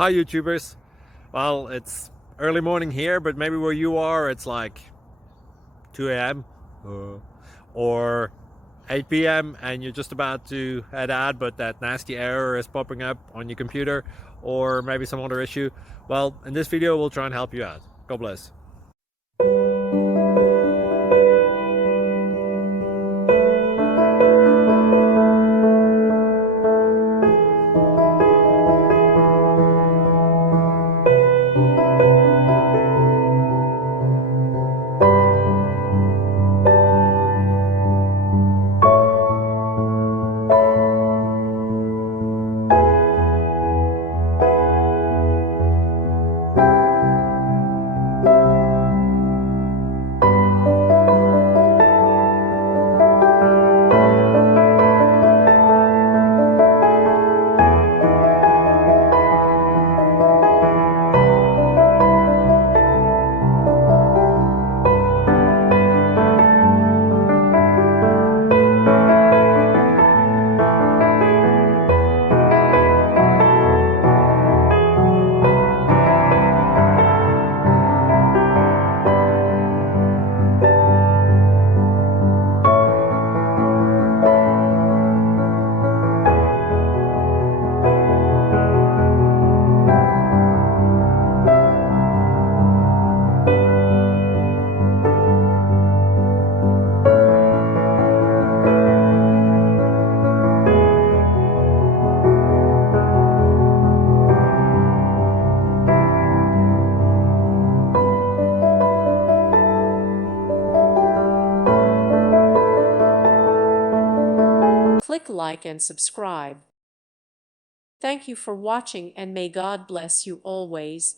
Hi YouTubers. Well, it's early morning here, but maybe where you are it's like 2 a.m. or 8 p.m. and you're just about to head out, but that nasty error is popping up on your computer, or maybe some other issue. Well, in this video we'll try and help you out. God bless. Click like and subscribe. Thank you for watching and may God bless you always.